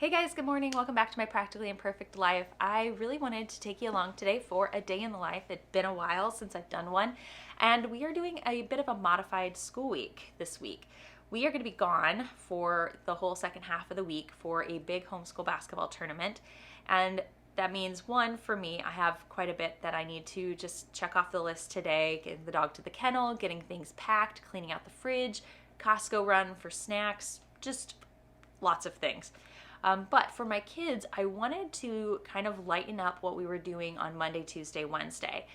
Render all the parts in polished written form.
Hey guys, good morning. Welcome back to my Practically Imperfect Life. I really wanted to take you along today for a day in the life. It's been a while since I've done one, and we are doing a bit of a modified school week this week. We are going to be gone for the whole second half of the week for a big homeschool basketball tournament, and that means one, for me, I have quite a bit that I need to just check off the list today, getting the dog to the kennel, getting things packed, cleaning out the fridge, Costco run for snacks, just lots of things. But for my kids, I wanted to kind of lighten up what we were doing on Monday, Tuesday, Wednesday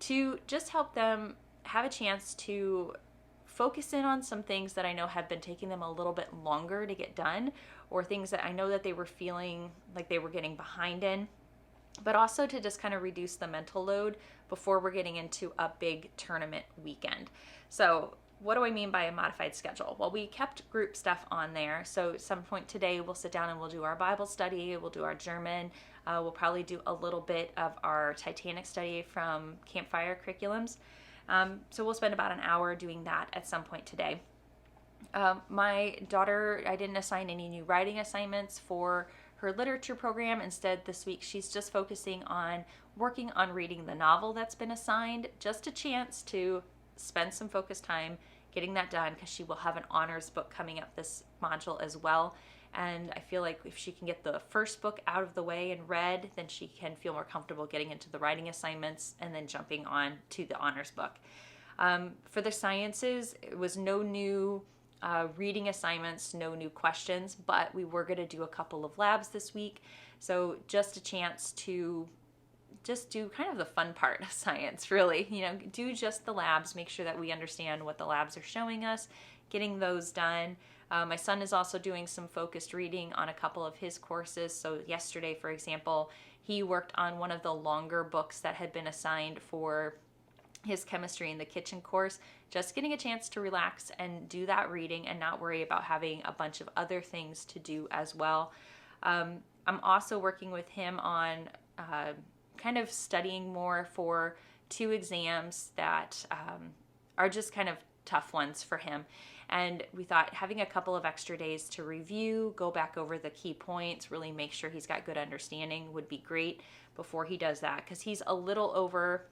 to just help them have a chance to focus in on some things that I know have been taking them a little bit longer to get done, or things that I know that they were feeling like they were getting behind in, but also to just kind of reduce the mental load before we're getting into a big tournament weekend. So what do I mean by a modified schedule? Well, we kept group stuff on there. So at some point today, we'll sit down and we'll do our Bible study. We'll do our German. We'll probably do a little bit of our Titanic study from Campfire curriculums. So we'll spend about an hour doing that at some point today. My daughter, I didn't assign any new writing assignments for her literature program. Instead, this week, she's just focusing on working on reading the novel that's been assigned, just a chance to spend some focused time getting that done, because she will have an honors book coming up this module as well. And I feel like if she can get the first book out of the way and read, then she can feel more comfortable getting into the writing assignments and then jumping on to the honors book. For the sciences, it was no new reading assignments, no new questions, but we were going to do a couple of labs this week. So just a chance to just do kind of the fun part of science, really. Do just the labs, make sure that we understand what the labs are showing us, getting those done. My son is also doing some focused reading on a couple of his courses. So yesterday, for example, he worked on one of the longer books that had been assigned for his chemistry in the kitchen course, just getting a chance to relax and do that reading and not worry about having a bunch of other things to do as well. I'm also working with him on kind of studying more for two exams that are just kind of tough ones for him. And we thought having a couple of extra days to review, go back over the key points, really make sure he's got good understanding would be great before he does that, because he's a little over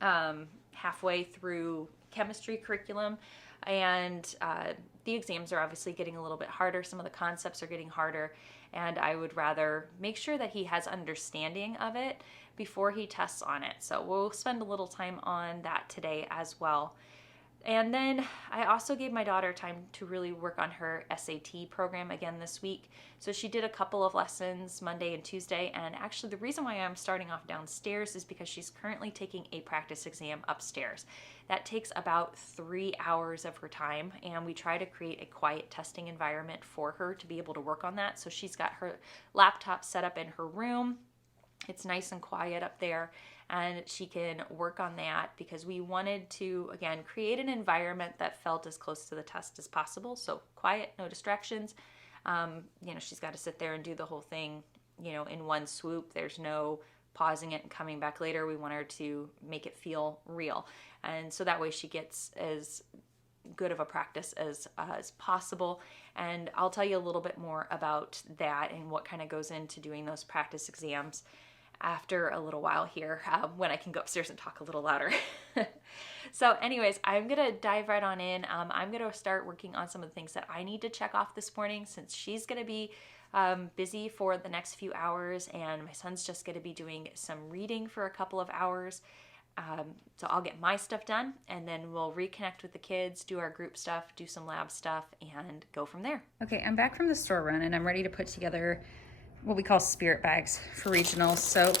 halfway through chemistry curriculum, and the exams are obviously getting a little bit harder. Some of the concepts are getting harder, and I would rather make sure that he has understanding of it before he tests on it. So we'll spend a little time on that today as well. And then I also gave my daughter time to really work on her SAT program again this week. So she did a couple of lessons Monday and Tuesday. And actually the reason why I'm starting off downstairs is because she's currently taking a practice exam upstairs. That takes about 3 hours of her time. And we try to create a quiet testing environment for her to be able to work on that. So she's got her laptop set up in her room. It's nice and quiet up there, and she can work on that, because we wanted to, again, create an environment that felt as close to the test as possible. So quiet, no distractions. She's got to sit there and do the whole thing, in one swoop. There's no pausing it and coming back later. We want her to make it feel real. And so that way she gets as good of a practice as possible. And I'll tell you a little bit more about that and what kind of goes into doing those practice exams after a little while here, when I can go upstairs and talk a little louder. So anyways, I'm going to dive right on in. I'm going to start working on some of the things that I need to check off this morning, since she's going to be busy for the next few hours, and my son's just going to be doing some reading for a couple of hours. So I'll get my stuff done, and then we'll reconnect with the kids, do our group stuff, do some lab stuff, and go from there. Okay, I'm back from the store run, and I'm ready to put together what we call spirit bags for regionals. So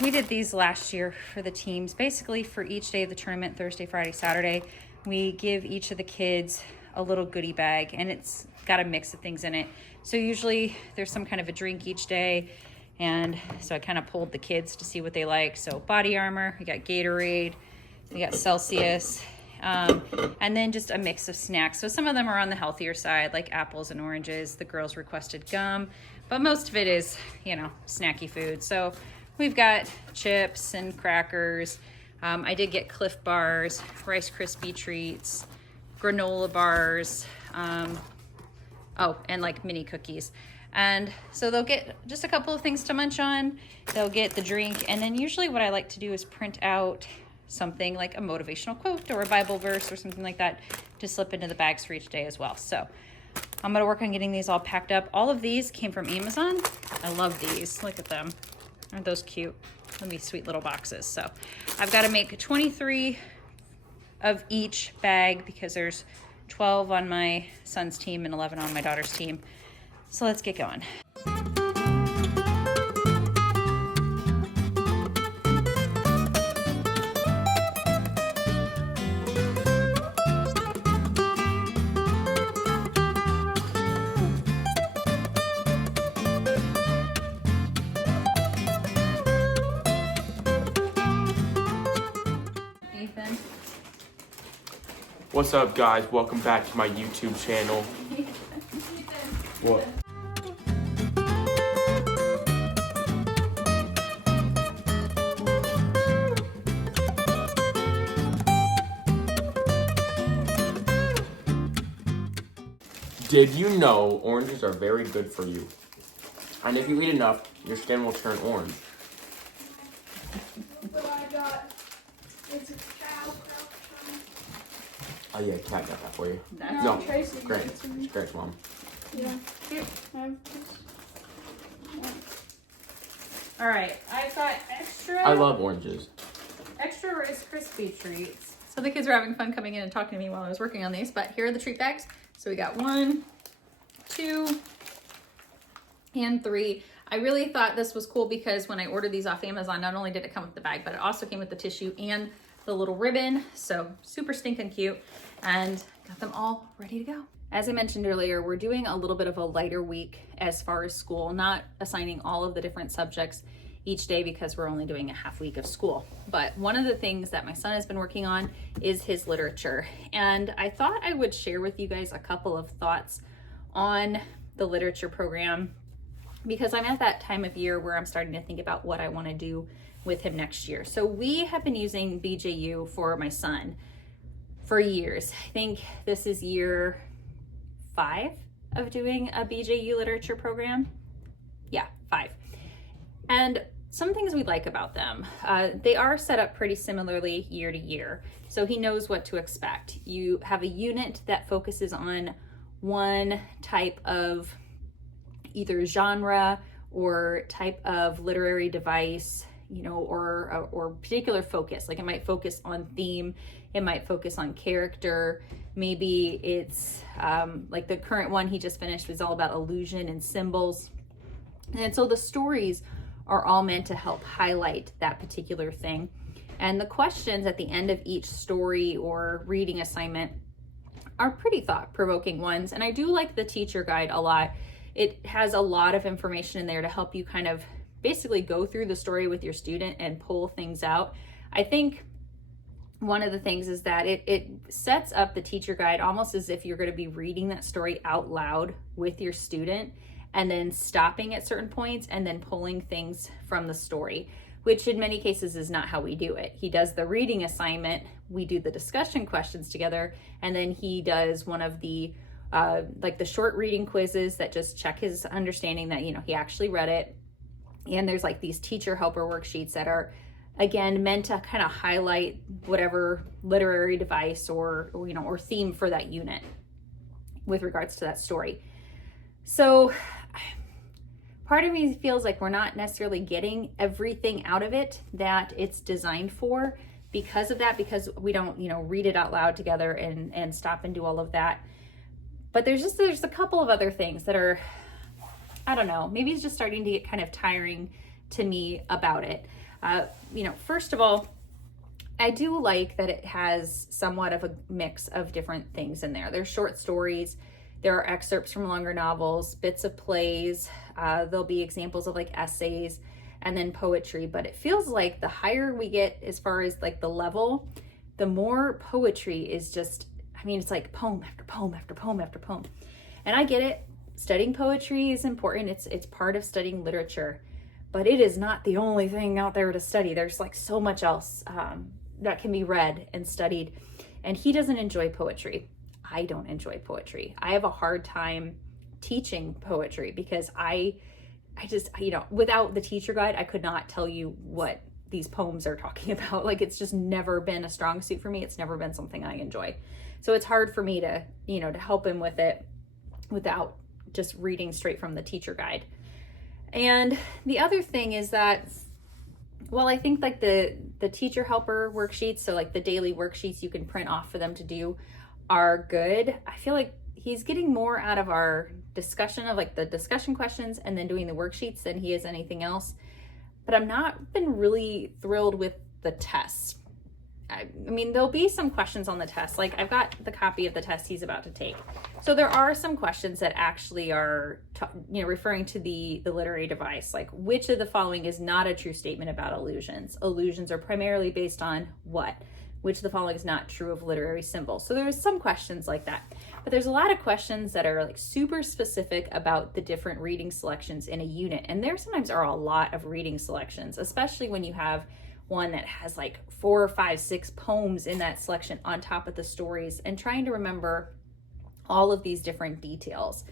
we did these last year for the teams. Basically, for each day of the tournament, Thursday, Friday, Saturday, we give each of the kids a little goodie bag, and it's got a mix of things in it. So usually there's some kind of a drink each day. And so I kind of pulled the kids to see what they like. So body armor, we got Gatorade, we got Celsius, and then just a mix of snacks. So some of them are on the healthier side, like apples and oranges. The girls requested gum, but most of it is, snacky food. So we've got chips and crackers. I did get Cliff bars, Rice Krispie treats, granola bars, and like mini cookies. And so they'll get just a couple of things to munch on. They'll get the drink. And then usually what I like to do is print out something like a motivational quote or a Bible verse or something like that to slip into the bags for each day as well. So I'm going to work on getting these all packed up. All of these came from Amazon. I love these. Look at them. Aren't those cute? Let me sweet little boxes. So I've got to make 23 of each bag because there's 12 on my son's team and 11 on my daughter's team. So let's get going. Ethan. What's up, guys? Welcome back to my YouTube channel. What? Did you know oranges are very good for you? And if you eat enough, your skin will turn orange. What I got is a cow. Oh yeah, Cat got that for you. That's No, Tracy great. gave it to me. It's great, Mom. Yeah. Here, have this. All right, I've got extra. I love oranges. Extra Rice Krispie treats. So the kids were having fun coming in and talking to me while I was working on these, but here are the treat bags. So we got 1, 2, and 3. I really thought this was cool because when I ordered these off Amazon, not only did it come with the bag, but it also came with the tissue and the little ribbon. So super stinking cute, and got them all ready to go. As I mentioned earlier, we're doing a little bit of a lighter week as far as school, not assigning all of the different subjects each day because we're only doing a half week of school. But one of the things that my son has been working on is his literature. And I thought I would share with you guys a couple of thoughts on the literature program because I'm at that time of year where I'm starting to think about what I want to do with him next year. So we have been using BJU for my son for years. I think this is year 5 of doing a BJU literature program. Yeah, 5. And some things we like about them, they are set up pretty similarly year to year. So he knows what to expect. You have a unit that focuses on one type of either genre or type of literary device, you know, or particular focus. Like it might focus on theme, it might focus on character. Maybe it's like the current one he just finished was all about illusion and symbols. And so the stories are all meant to help highlight that particular thing. And the questions at the end of each story or reading assignment are pretty thought-provoking ones. And I do like the teacher guide a lot. It has a lot of information in there to help you kind of basically go through the story with your student and pull things out. I think one of the things is that it sets up the teacher guide almost as if you're going to be reading that story out loud with your student and then stopping at certain points and then pulling things from the story, which in many cases is not how we do it. He does the reading assignment, we do the discussion questions together, and then he does one of the like the short reading quizzes that just check his understanding that, you know, he actually read it. And there's like these teacher helper worksheets that are, again, meant to kind of highlight whatever literary device or you know, or theme for that unit with regards to that story. So part of me feels like we're not necessarily getting everything out of it that it's designed for because of that, because we don't, you know, read it out loud together and stop and do all of that. But there's a couple of other things that are, I don't know, maybe it's just starting to get kind of tiring to me about it. You know, first of all, I do like that it has somewhat of a mix of different things in there. There's short stories, there are excerpts from longer novels, bits of plays, there'll be examples of like essays, and then poetry. But it feels like the higher we get as far as like the level, the more poetry is just, I mean, it's like poem after poem after poem after poem. And I get it. Studying poetry is important. It's part of studying literature, but it is not the only thing out there to study. There's like so much else that can be read and studied. And he doesn't enjoy poetry. I don't enjoy poetry. I have a hard time teaching poetry, because I just, you know, without the teacher guide, I could not tell you what these poems are talking about. Like, it's just never been a strong suit for me. It's never been something I enjoy. So it's hard for me to, you know, to help him with it without just reading straight from the teacher guide. And the other thing is that, well, I think like the teacher helper worksheets, so like the daily worksheets you can print off for them to do, are good. I feel like he's getting more out of our discussion of like the discussion questions and then doing the worksheets than he is anything else. But I'm not been really thrilled with the tests. I mean, there'll be some questions on the test. Like, I've got the copy of the test he's about to take. So there are some questions that actually are, you know, referring to the literary device. Like, which of the following is not a true statement about illusions? Illusions are primarily based on what? Which of the following is not true of literary symbols? So there's some questions like that. But there's a lot of questions that are like super specific about the different reading selections in a unit. And there sometimes are a lot of reading selections, especially when you have one that has like 4 or 5, 6 poems in that selection on top of the stories, and trying to remember all of these different details.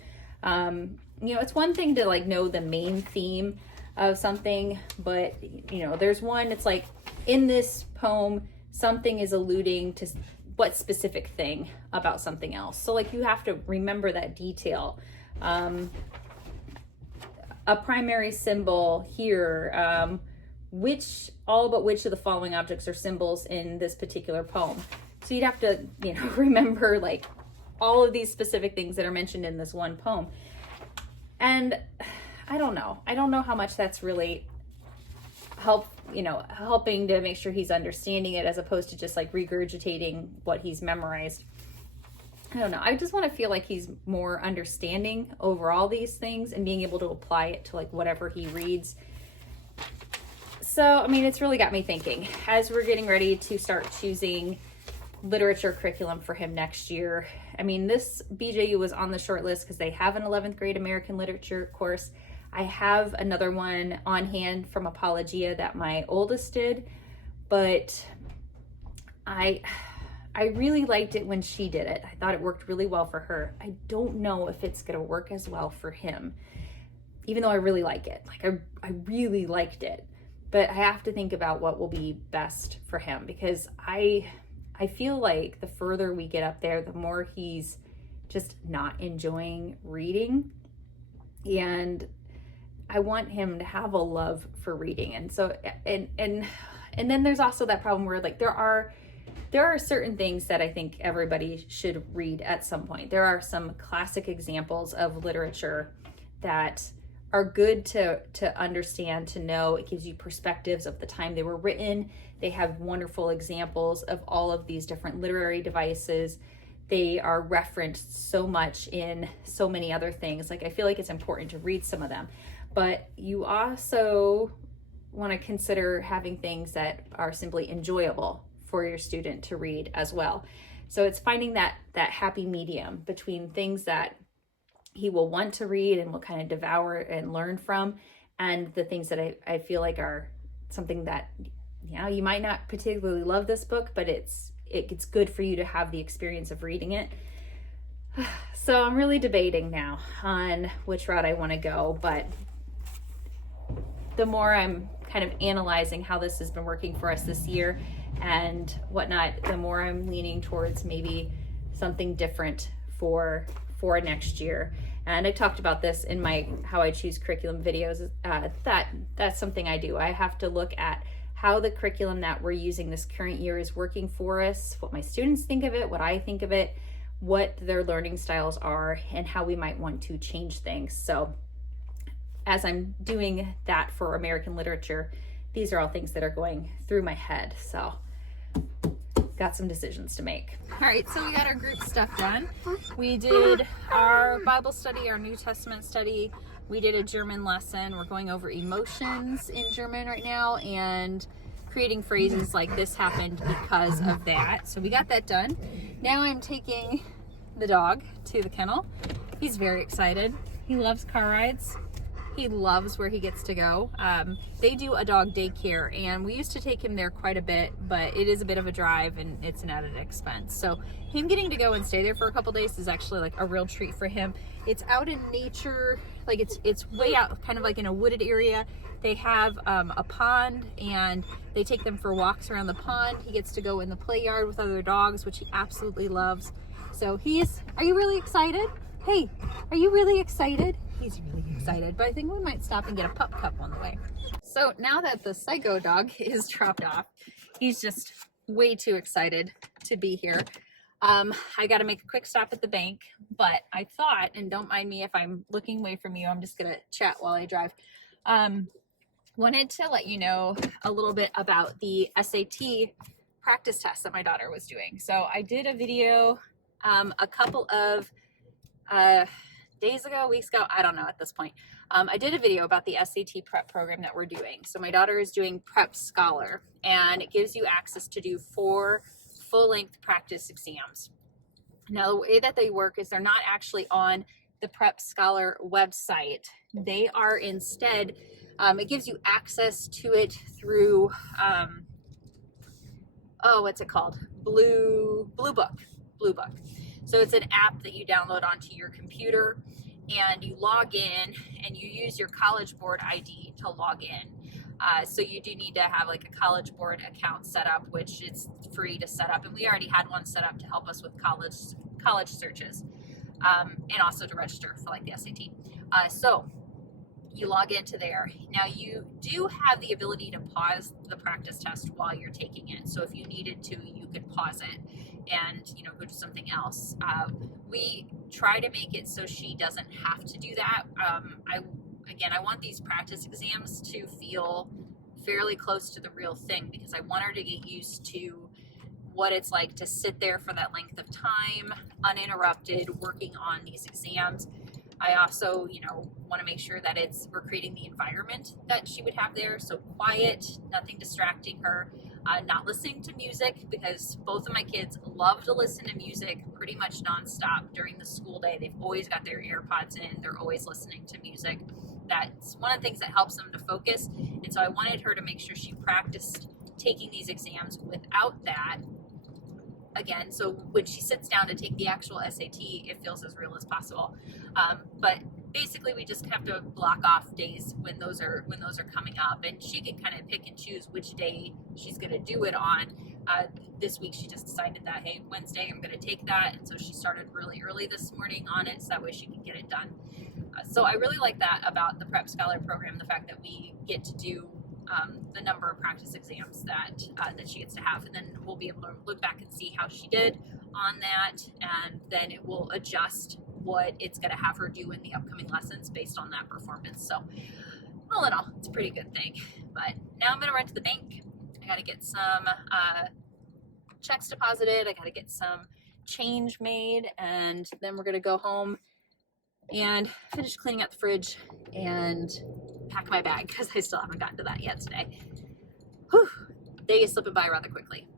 You know, it's one thing to like know the main theme of something, but you know, there's one, it's like in this poem, something is alluding to what specific thing about something else. So like you have to remember that detail. A primary symbol here, which of the following objects are symbols in this particular poem. So you'd have to, you know, remember like all of these specific things that are mentioned in this one poem. And I don't know how much that's really helping to make sure he's understanding it, as opposed to just like regurgitating what he's memorized. I don't know. I just want to feel like he's more understanding over all these things and being able to apply it to like whatever he reads. So, I mean, it's really got me thinking as we're getting ready to start choosing literature curriculum for him next year. I mean, this BJU was on the short list because they have an 11th grade American literature course. I have another one on hand from Apologia that my oldest did, but I really liked it when she did it. I thought it worked really well for her. I don't know if it's going to work as well for him, even though I really like it. Like I really liked it, but I have to think about what will be best for him, because I feel like the further we get up there, the more he's just not enjoying reading, and I want him to have a love for reading. And so, and then there's also that problem where like there are certain things that I think everybody should read at some point. There are some classic examples of literature that are good to understand, to know. It gives you perspectives of the time they were written. They have wonderful examples of all of these different literary devices. They are referenced so much in so many other things. Like, I feel like it's important to read some of them. But you also want to consider having things that are simply enjoyable for your student to read as well. So it's finding that happy medium between things that he will want to read and will kind of devour and learn from, and the things that I feel like are something that, you know, you might not particularly love this book, but it's good for you to have the experience of reading it. So I'm really debating now on which route I want to go, but the more I'm kind of analyzing how this has been working for us this year and whatnot, the more I'm leaning towards maybe something different for next year. And I talked about this in my how I choose curriculum videos. That's something I do. I have to look at how the curriculum that we're using this current year is working for us, what my students think of it, what I think of it, what their learning styles are, and how we might want to change things. So as I'm doing that for American literature, these are all things that are going through my head. So got some decisions to make. All right, so we got our group stuff done. We did our Bible study, our New Testament study. We did a German lesson. We're going over emotions in German right now and creating phrases like "this happened because of that." So we got that done. Now I'm taking the dog to the kennel. He's very excited. He loves car rides. He loves where he gets to go. They do a dog daycare, and we used to take him there quite a bit, but it is a bit of a drive and it's an added expense. So him getting to go and stay there for a couple days is actually like a real treat for him. It's out in nature, like it's way out, kind of like in a wooded area. They have a pond, and they take them for walks around the pond. He gets to go in the play yard with other dogs, which he absolutely loves. So are you really excited? Hey, are you really excited? He's really excited, but I think we might stop and get a pup cup on the way. So now that the psycho dog is dropped off, he's just way too excited to be here. I got to make a quick stop at the bank, but I thought, and don't mind me if I'm looking away from you, I'm just going to chat while I drive. Wanted to let you know a little bit about the SAT practice test that my daughter was doing. So I did a video a couple of days ago, weeks ago, I don't know at this point. I did a video about the SAT prep program that we're doing. So my daughter is doing Prep Scholar, and it gives you access to do 4 full-length practice exams. Now, the way that they work is they're not actually on the Prep Scholar website. They are instead, it gives you access to it through, what's it called? Blue Book. So it's an app that you download onto your computer, and you log in and you use your College Board ID to log in. So you do need to have like a College Board account set up, which is free to set up. And we already had one set up to help us with college searches, and also to register for like the SAT. So you log into there. Now you do have the ability to pause the practice test while you're taking it. So if you needed to, you could pause it and, go to something else. We try to make it so she doesn't have to do that. I want these practice exams to feel fairly close to the real thing, because I want her to get used to what it's like to sit there for that length of time, uninterrupted, working on these exams. I also, want to make sure that we're creating the environment that she would have there. So quiet, nothing distracting her, not listening to music, because both of my kids love to listen to music pretty much nonstop during the school day. They've always got their AirPods in. They're always listening to music. That's one of the things that helps them to focus. And so I wanted her to make sure she practiced taking these exams without that. Again, so when she sits down to take the actual SAT, it feels as real as possible. But basically, we just have to block off days when those are coming up, and she can kind of pick and choose which day she's going to do it on. This week, she just decided that, hey, Wednesday, I'm going to take that, and so she started really early this morning on it, so that way she can get it done. So I really like that about the Prep Scholar program, the fact that we get to do the number of practice exams that she gets to have, and then we'll be able to look back and see how she did on that, and then it will adjust what it's going to have her do in the upcoming lessons based on that performance. So all in all, it's a pretty good thing. But now I'm going to run to the bank. I got to get some checks deposited. I got to get some change made, and then we're going to go home and finish cleaning out the fridge and pack my bag, because I still haven't gotten to that yet today. Whew, day is slipping by rather quickly.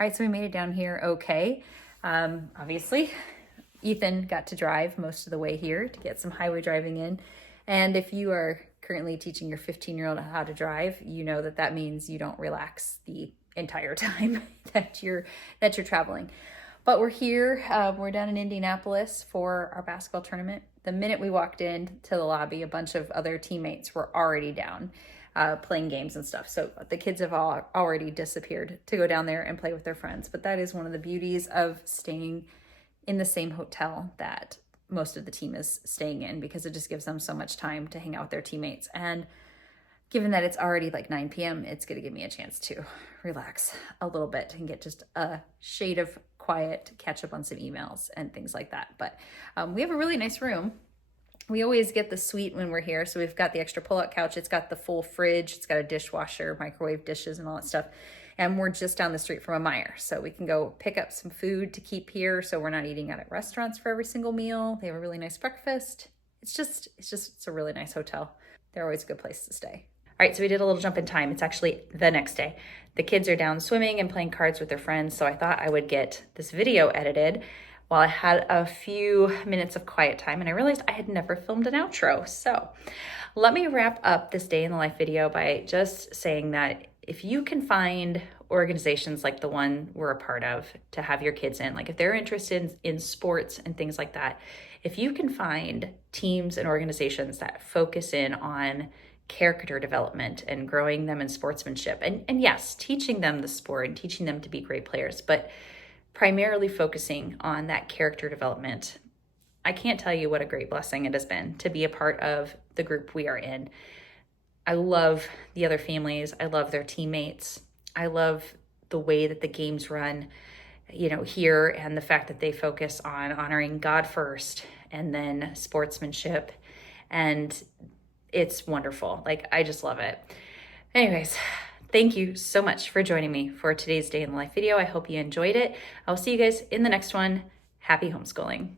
All right, so we made it down here okay. Obviously, Ethan got to drive most of the way here to get some highway driving in. And if you are currently teaching your 15-year-old how to drive, you know that means you don't relax the entire time that you're traveling. But we're here, we're down in Indianapolis for our basketball tournament. The minute we walked into the lobby, a bunch of other teammates were already down playing games and stuff. So the kids have all already disappeared to go down there and play with their friends. But that is one of the beauties of staying in the same hotel that most of the team is staying in, because it just gives them so much time to hang out with their teammates. And given that it's already like 9 p.m., it's going to give me a chance to relax a little bit and get just a shade of quiet, catch up on some emails and things like that. But we have a really nice room. We always get the suite when we're here. So we've got the extra pull-out couch. It's got the full fridge. It's got a dishwasher, microwave dishes, and all that stuff. And we're just down the street from a Meijer, so we can go pick up some food to keep here so we're not eating out at restaurants for every single meal. They have a really nice breakfast. It's a really nice hotel. They're always a good place to stay. All right, so we did a little jump in time. It's actually the next day. The kids are down swimming and playing cards with their friends, so I thought I would get this video edited while I had a few minutes of quiet time, and I realized I had never filmed an outro. So let me wrap up this day in the life video by just saying that if you can find organizations like the one we're a part of to have your kids in, like if they're interested in sports and things like that, if you can find teams and organizations that focus in on character development and growing them in sportsmanship, and yes, teaching them the sport and teaching them to be great players, but primarily focusing on that character development, I can't tell you what a great blessing it has been to be a part of the group we are in. I love the other families. I love their teammates. I love the way that the games run, here, and the fact that they focus on honoring God first and then sportsmanship. And it's wonderful. Like, I just love it. Anyways, thank you so much for joining me for today's day in the life video. I hope you enjoyed it. I'll see you guys in the next one. Happy homeschooling.